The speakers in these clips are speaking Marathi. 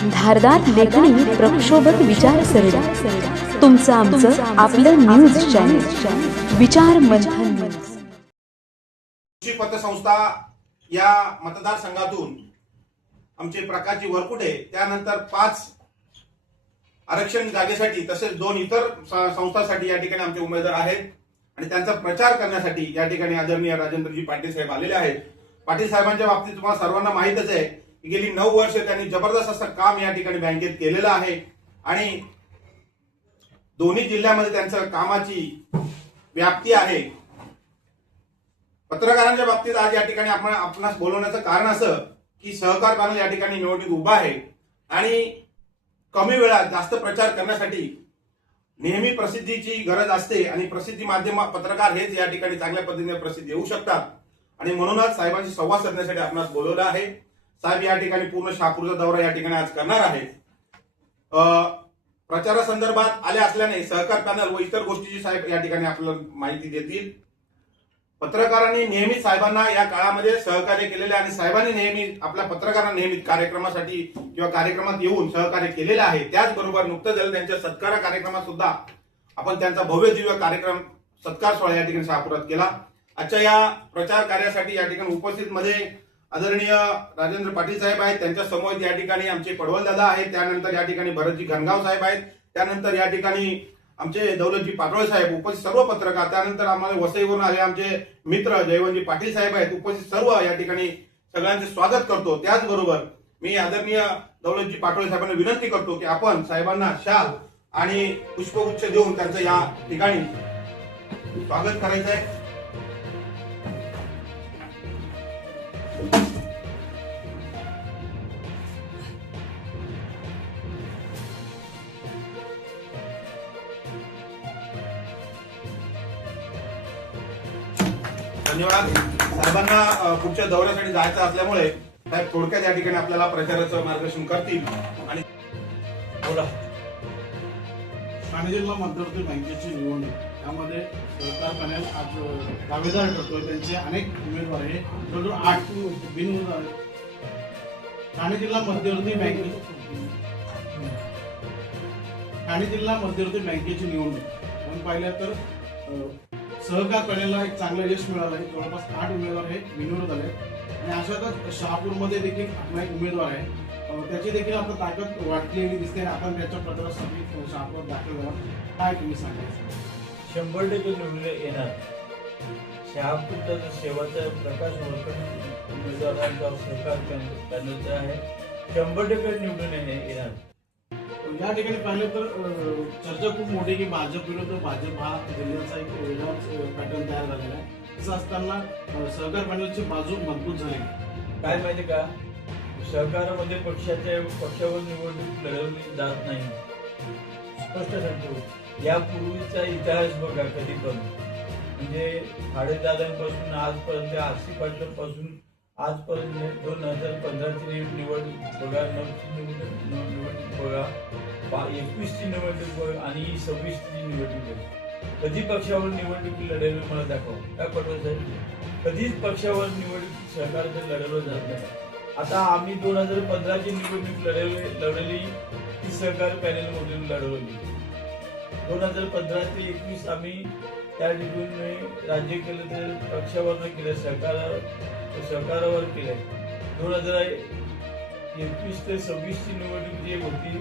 धारदार लेखणी, प्रक्षोभक विचारसरणी, तुमचं आमचं आपलं न्यूज चॅनल विचार मंथन न्यूज. कृषी पतसंस्था या मतदारसंघातून आमचे प्रकाशजी वरकुटे, त्यानंतर 5 आरक्षण जागेसाठी तसेच 2 इतर संस्थांसाठी या ठिकाणी आमचे उमेदवार आहेत आणि त्यांचा प्रचार करण्यासाठी या ठिकाणी आदरणीय राजेंद्रजी पाटील साहेब आलेले आहेत. पाटील साहेबांच्या बाबतीत तुम्हाला सर्वांना माहितच आहे की गेली 9 वर्ष त्यांनी जबरदस्त असं काम या ठिकाणी बँकेत केलेलं आहे आणि दोन्ही जिल्ह्यामध्ये त्यांच्या कामाची व्याप्ती आहे. पत्रकारांच्या बाबतीत आज या ठिकाणी आपणास बोलवण्याचं कारण असं की सहकार पॅनल या ठिकाणी निवडणूक उभा आहे आणि कमी वेळात जास्त प्रचार करण्यासाठी नेहमी प्रसिद्धीची गरज असते आणि प्रसिद्धी माध्यम पत्रकार हेच या ठिकाणी चांगल्या पद्धतीने प्रसिद्धी येऊ शकतात आणि म्हणूनच साहेबांशी संवाद साधण्यासाठी आपणास बोलवलं आहे. साहेब या ठिकाणी पूर्ण शहापूरचा दौरा या ठिकाणी आज करणार आहेत. प्रचारासंदर्भात आले असल्याने सहकार पॅनल व इतर गोष्टीची साहेब या ठिकाणी आपल्याला माहिती देतील. पत्रकारांनी नेहमी साहेबांना या काळामध्ये सहकार्य केलेले आणि साहेबांनी नेहमी आपल्या पत्रकारांना नेहमी कार्यक्रमासाठी किंवा कार्यक्रमात येऊन सहकार्य केलेले आहे. त्याचबरोबर नुकतं झालं त्यांच्या सत्कार कार्यक्रमात सुद्धा आपण त्यांचा भव्य दिव्य कार्यक्रम सत्कार सोहळा या ठिकाणी शहापुरात केला. आजच्या या प्रचार कार्यासाठी या ठिकाणी उपस्थित मध्ये आदरणीय राजेंद्र पाटील साहेब आहेत, त्यांच्या समोर या ठिकाणी आमचे पडवल दादा आहेत, त्यानंतर या ठिकाणी भरतजी घनगाव साहेब आहेत, त्यानंतर या ठिकाणी आमचे दौलतजी पाटोळे साहेब उपस्थित सर्व पत्रकार, त्यानंतर आम्हाला वसईवरून आले आमचे मित्र जयवंतजी पाटील साहेब आहेत उपस्थित सर्व या ठिकाणी सगळ्यांचे स्वागत करतो. त्याचबरोबर मी आदरणीय दौलतजी पाटोळे साहेबांना विनंती करतो की आपण साहेबांना शाल आणि पुष्पगुच्छ देऊन त्यांचं या ठिकाणी स्वागत करायचं आहे. धन्यवाद. साहेबांना पुढच्या दौऱ्यासाठी जायचं असल्यामुळे साहेब थोडक्यात या ठिकाणी आपल्याला प्रचाराचं मार्गदर्शन करतील. आणि बोला. ठाणे जिल्हा मध्यवर्ती बँकेची निवडणूक यामध्ये सहकार पॅनल आज दावेदार ठरतोय. त्यांचे अनेक उमेदवार आहे, जवळजवळ 8 बिनविरोध. ठाणे जिल्हा मध्यवर्ती बँकेची निवडणूक आपण पाहिलं तर सहकार पॅनलला एक चांगलं यश मिळालं आहे. जवळपास 8 उमेदवार हे बिनविरोध आले आणि अशातच शहापूरमध्ये देखील आपला एक उमेदवार आहे, त्याची देखील आता ताकद वाढलेली दिसते. आपण त्याच्या प्रचारासाठी शहापूर दाखल झाला. काय तुम्ही सांगायचं? 100% निवडून येणार. शहापूरचा शेवटचा प्रकाश वरकुटे उमेदवारांचा सहकार पॅनलचा आहे, 100% निवडून येणार. या ठिकाणी पाहिलं तर चर्चा खूप मोठी की भाजप विरुद्ध भाजप हा जिल्ह्याचा एक वेगळाच पॅटर्न तयार झालेला आहे. असं असताना सहकार पॅनलची बाजू मजबूत झाली. काय माहिती का, सहकारामध्ये पक्षावर निवडणूक लढवली जात नाही. स्पष्ट सांगतो, यापूर्वीचा इतिहास बघा. कधी पण म्हणजे खाडेदादांपासून आजपर्यंत आरसी पाटलांपासून आजपर्यंत 2015ची निवडणूक बघा, 9ची निवडणूक बघा, 21ची निवडणूक बघा आणि 26ची निवडणूक बघा. कधी पक्षावर निवडणूक लढवली मला दाखव. काय पटवत साहेब, कधीच पक्षावर निवडणूक सहकाराचं लढवलं जात नाही. आता आम्ही 2015ची निवडणूक लढवली ती सहकार पॅनलमधून लढवली. 2015 ते 21 आम्ही त्या ठिकाणी राज्य केलं तर पक्षावर नाही केलं, सहकारावर केलंय. 2021 ते 26ची निवडणूक जी होती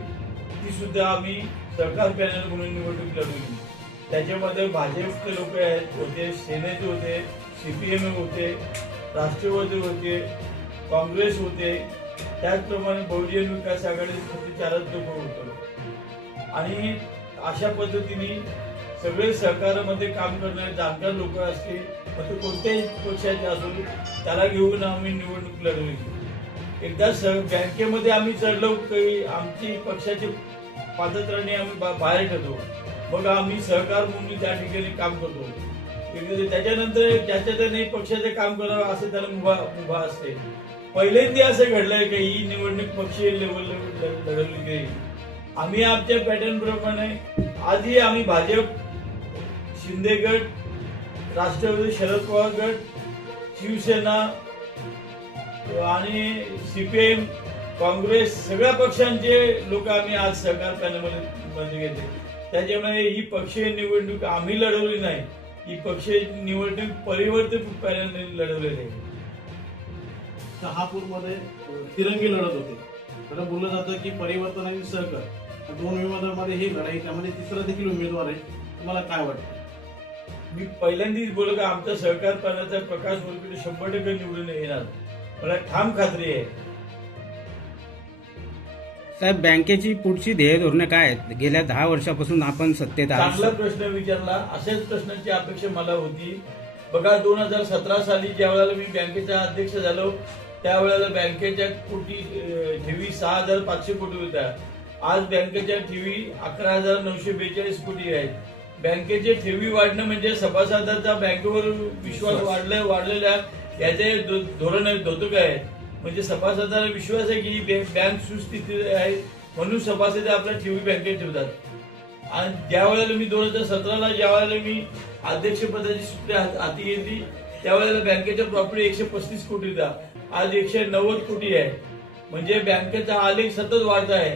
ती सुद्धा आम्ही सहकार पॅनल म्हणून निवडणूक लढवली. त्याच्यामध्ये भाजपचे लोक होते, सेनेचे होते, CPM होते, राष्ट्रवादी होते, काँग्रेस होते, त्याचप्रमाणे बहुजन विकास आघाडीचे 4च लोक होते आणि अशा पद्धतीने सगळे सहकारामध्ये काम करणारे जाणकार लोक असतील, मग ते कोणत्याही पक्षाचे असून त्याला घेऊन आम्ही निवडणूक लढवली. एकदा बँकेमध्ये आम्ही चढलो की आमची पक्षाची पादत्राणी आम्ही बाहेर ठेवतो, मग आम्ही सहकार म्हणून त्या ठिकाणी काम करतो. त्याच्यानंतर ज्याच्या नाही पक्षाचे काम करावं असं त्याला मुभा असते. पहिल्यांदा असं घडलंय की ही निवडणूक पक्षीय लेवलला लढवली गेली. आम्ही आमच्या पॅटर्न प्रमाणे आधी आम्ही भाजप, शिंदे गट, राष्ट्रवादी शरद पवार गट, शिवसेना आणि CPM काँग्रेस सगळ्या पक्षांचे लोक आम्ही आज सहकार पॅनलमध्ये घेतले. त्याच्यामुळे ही पक्षीय निवडणूक आम्ही लढवली नाही, ही पक्षीय निवडणूक परिवर्तित पॅनलने लढवलेली आहे. शहापूरमध्ये तिरंगी लढत होते. खरं बोललं जातं की परिवर्तन आणि सहकार दोन उमेदवारांमध्ये ही लढाई, त्यामध्ये तिसरा देखील उमेदवार आहे. तुम्हाला काय वाटतं? मी पहिल्यांदाच बोललो की आमचा सहकार पॅनलचा प्रकाश वरकडे 100% निवडून येणार, मला ठाम खात्री आहे. साहेब, बँकेची पुढची ध्येय धोरणे काय आहेत? गेल्या 10 वर्षापासून आपण सत्तेत आहात. चांगला प्रश्न विचारला. अशाच प्रश्नाची अपेक्षा मला होती. बघा, 2017 साली ज्या वेळेला मी बँकेचा अध्यक्ष झालो त्यावेळेला बँकेच्या ठेवी 6,500 कोटी होत्या. आज बँकेच्या ठेवी 11,942 कोटी आहेत. बँकेचे ठेवी वाढणं म्हणजे सभासदांचा बँकेवर विश्वास वाढलेला याचे धोरण धोतक आहे. म्हणजे सभासदांना विश्वास आहे की बँक सुस्थितीत आहे म्हणून सभासद आपल्या ठेवी बँकेत ठेवतात. आणि ज्या वेळेला मी 2017ला ज्या वेळेला मी अध्यक्षपदाची सूत्रे हाती घेतली त्यावेळेला बँकेच्या प्रॉफिट 135 कोटी होता, आज 190 कोटी आहे. म्हणजे बँकेचा आलेख सतत वाढत आहे.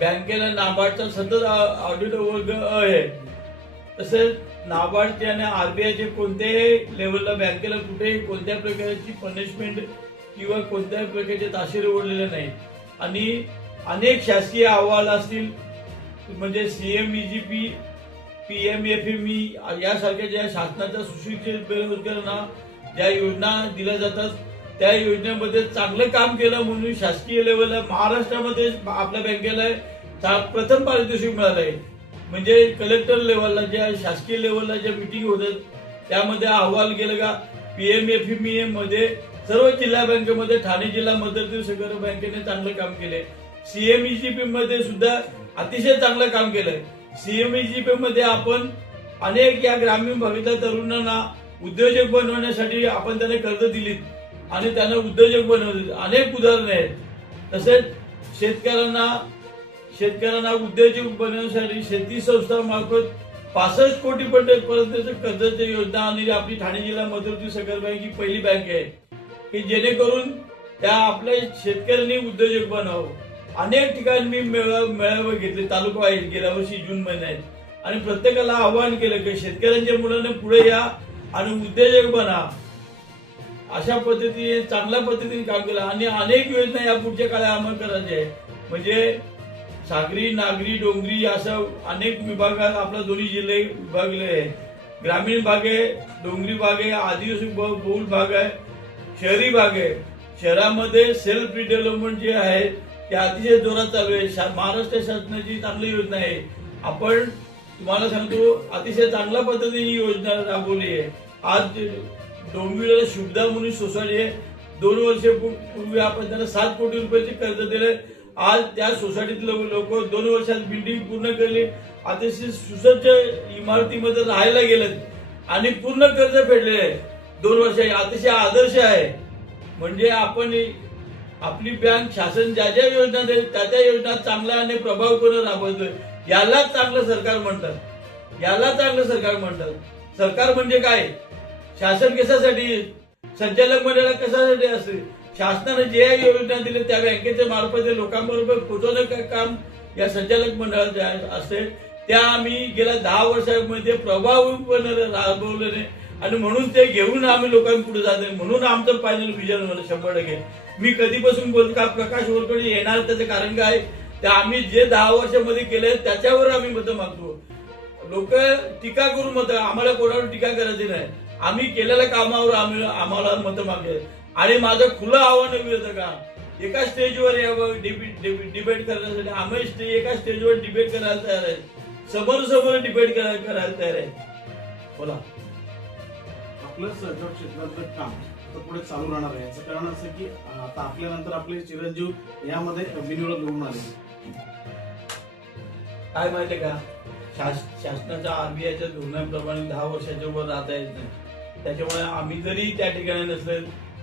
बँकेला नाबार्डचा सतत ऑडिट वर्ग आहे. तसेच नाबार्डचे आणि आरबीआयचे कोणत्याही लेवलला बँकेला कुठेही कोणत्या प्रकारची पनिशमेंट किंवा कोणत्याही प्रकारचे ताशेरे ओढलेले नाहीत. आणि अनेक शासकीय अहवाल असतील म्हणजे CMEGP, PMFME यासारख्या ज्या शासनाच्या सुशिक्षित बेरोजगारांना ज्या योजना दिल्या जातात त्या योजनेमध्ये चांगलं काम केलं म्हणून शासकीय लेवलला महाराष्ट्रामध्ये आपल्या बँकेला प्रथम पारितोषिक मिळालंय. म्हणजे कलेक्टर लेवलला ज्या शासकीय लेवलला ज्या मिटिंग होतात त्यामध्ये अहवाल गेलं का PMFME मध्ये सर्व जिल्हा बँकेमध्ये ठाणे जिल्हा मध्यवर्ती सहकारी बँकेने चांगलं काम केलंय. CMEGP मध्ये सुद्धा अतिशय चांगलं काम केलंय. CMEGP मध्ये आपण अनेक या ग्रामीण भागातल्या तरुणांना उद्योजक बनवण्यासाठी आपण त्यांना कर्ज दिलीत आणि त्यांना उद्योजक बनवले. अनेक उदाहरण आहेत. तसेच शेतकऱ्यांना उद्योजक बनवण्यासाठी शेती संस्था मार्फत 65 कोटी पर्यंत कर्जाची योजना आणि आपली ठाणे जिल्हा मध्यवर्ती सहकारी बँक ही पहिली बँक आहे की जेणेकरून त्या आपल्या शेतकऱ्यांनी उद्योजक बनावं. अनेक ठिकाणी मी मेळावे घेतले तालुका वाईज गेल्या वर्षी जून महिन्यात आणि प्रत्येकाला आवाहन केलं की शेतकऱ्यांच्या मुलांना पुढे या आणि उद्योजक बना. अशा पद्धतीने चांगल्या पद्धतीने काम केलं आणि अनेक योजना या पुढच्या काळात अंमल करायच्या आहे. म्हणजे सागरी, नागरी, डोंगरी असं अनेक विभागात आपल्या दोन्ही जिल्हे विभागले आहे. ग्रामीण भाग आहे, डोंगरी भाग आहे, आदिवासी बहुल भाग आहे, शहरी भाग आहे. शहरामध्ये सेल्फ डेव्हलपमेंट जे आहे ते अतिशय जोरात चालू आहे. महाराष्ट्र शासनाची चांगली योजना आहे. आपण तुम्हाला सांगतो अतिशय चांगल्या पद्धतीने ही योजना राबवली आहे. आज डोंबिवलीला शुभदा म्हणून सोसायटी आहे. 2 वर्षापूर्वी आपण त्यांना 7 कोटी रुपयाचे कर्ज दिले. आज त्या सोसायटीतले लोक 2 वर्षात बिल्डिंग पूर्ण केली, अतिशय सुसज्ज इमारतीमध्ये राहायला गेलेत आणि पूर्ण कर्ज फेडलेले आहे 2 वर्षाचे. अतिशय आदर्श आहे. म्हणजे आपण आपली बँक शासन ज्या ज्या योजना देईल त्या त्या योजना चांगल्या आणि प्रभावीपणे राबवतोय. यालाच चांगलं सरकार म्हणतात. याला चांगलं सरकार म्हणतात. सरकार म्हणजे काय? शासन कशासाठी, संचालक मंडळ कशासाठी असते? शासनाने जे योजना दिल्या त्या बँकेच्या मार्फत लोकांबरोबर पोहोचवण्याचं काम या संचालक मंडळाचे असते. त्या आम्ही गेल्या 10 वर्षांमध्ये प्रभावीपणे राबवलेले आणि म्हणून ते घेऊन आम्ही लोकांपुढे जाते. म्हणून आमचं फायनल विजन होतं 100%. मी कधीपासून बोलतो का प्रकाश वरकडे येणार त्याचं कारण काय? ते आम्ही जे 10 वर्षामध्ये केले त्याच्यावर आम्ही मतं मागतो. लोक टीका करून मतं, आम्हाला कोणावर टीका करायची नाही. आम्ही केलेल्या कामावर आम्हाला मतं मागले. आणि माझं खुलं आव्हान होतं का एका स्टेजवर यावं डिबेट करण्यासाठी. आम्ही एका स्टेजवर डिबेट करायला तयार आहे. समोर डिबेट करायला तयार आहे. बोला. आपलं सहकार क्षेत्रातलं काम तर पुढे चालू राहणार आहे. याचं कारण असं की आता आपल्यानंतर आपले चिरंजीव यामध्ये बिनविरोध निवडून आले. काय माहितीये का, शासनाच्या आरबीआयच्या धोरणाप्रमाणे 10 वर्षाच्या वर राहता येत नाही. त्याच्यामुळे आम्ही जरी त्या ठिकाणी नसले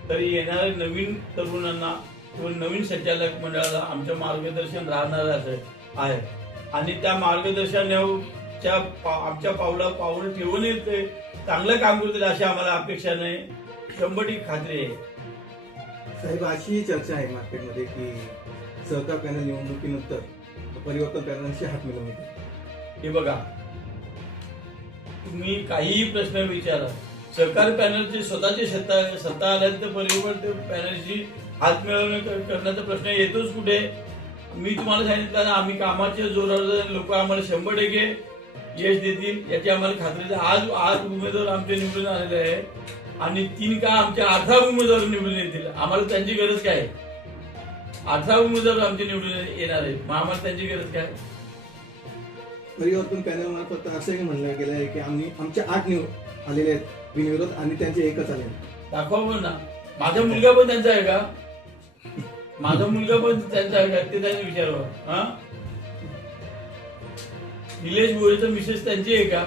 तरी येणाऱ्या नवीन तरुणांना किंवा नवीन संचालक मंडळाला आमचं मार्गदर्शन राहणार आहे आणि त्या मार्गदर्शनाच्या आमच्या पावलं ठेवून येते चांगलं काम करतील अशी आम्हाला अपेक्षा नाही, 100% खात्री आहे. साहेब, अशी चर्चा आहे मार्केटमध्ये की सहकार पॅनल निवडणुकीनंतर परिवर्तन पॅनलशी हात मिळवून केलं? हे बघा, तुम्ही काहीही प्रश्न विचारा, सहकार पॅनलची स्वतःची सत्ता आल्यानंतर परिवर्तन पॅनलशी हात मिळवणं करण्याचा प्रश्न येतोच कुठे? मी तुम्हाला सांगितलं ना, आम्ही कामाच्या जोरावर लोक आम्हाला 100% यश देतील याची आम्हाला खात्री आहे. आज उमेदवार आमचे निवडून आलेले आहे आणि 3 का आमच्या 18 उमेदवार निवडून येतील. आम्हाला त्यांची गरज काय? 18 उमेदवार आमचे निवडून येणार आहेत, मग आम्हाला त्यांची गरज काय? परिवर्तन पॅनल मार्फत असंही म्हणलं गेलं आहे की आमचे 8 आलेले आहेत बिनविरोध आणि त्यांचे 1च आले. दाखवा पण ना. माझा मुलगा पण त्यांचा आहे का? माझा मुलगा पण त्यांचा आहे का? ते त्यांनी विचारावं. हा, निलेश गोळेचं मिसेस त्यांची आहे का?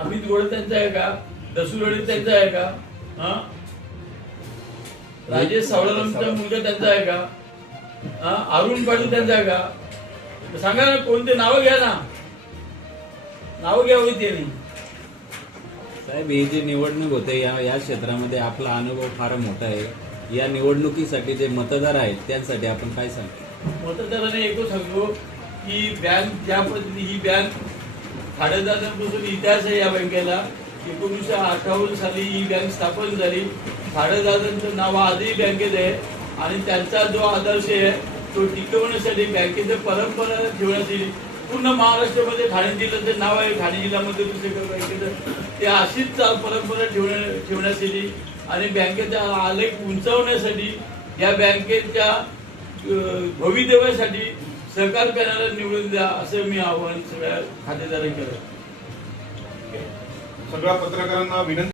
अमित गोळे त्यांचा आहे का? दसुरडे त्यांचा आहे का? हा, राजेश सावळारामचा मुलगा त्यांचा आहे का? हा, अरुण पाटील त्यांचा आहे का? सांगा ना, कोणते नावं घ्या ना, नावं घ्यावी त्यांनी. साहेब, ही जी निवडणूक होते या क्षेत्रामध्ये आपला अनुभव फार मोठा आहे. या निवडणुकीसाठी जे मतदार आहेत त्यांसाठी आपण काय सांगतो? मतदाराने एकच सांगतो की बँक ज्या पद्धती, ही बँक खाडेदारांपासून इतिहास आहे. या बँकेला 1958 साली ही बँक स्थापन झाली. खाडेदारांचं नाव आजही बँकेत आहे आणि त्यांचा जो आदर्श आहे तो टिकवण्यासाठी बँकेचं परंपरा ठेवण्यासाठी पूर्ण महाराष्ट्रामध्ये ठाणे जिल्ह्याचं नाव आहे. ठाणे जिल्ह्यामध्ये दुसऱ्या बँकेचं ते अशीच परंपरा ठेवण्यासाठी आणि बँकेचा आलेख उंचावण्यासाठी या बँकेच्या भवितव्यासाठी सहकार पॅनलला निवडून द्या असं मी आवाहन सगळ्या खातेदारांना केलं. सगळ्या पत्रकारांना विनंती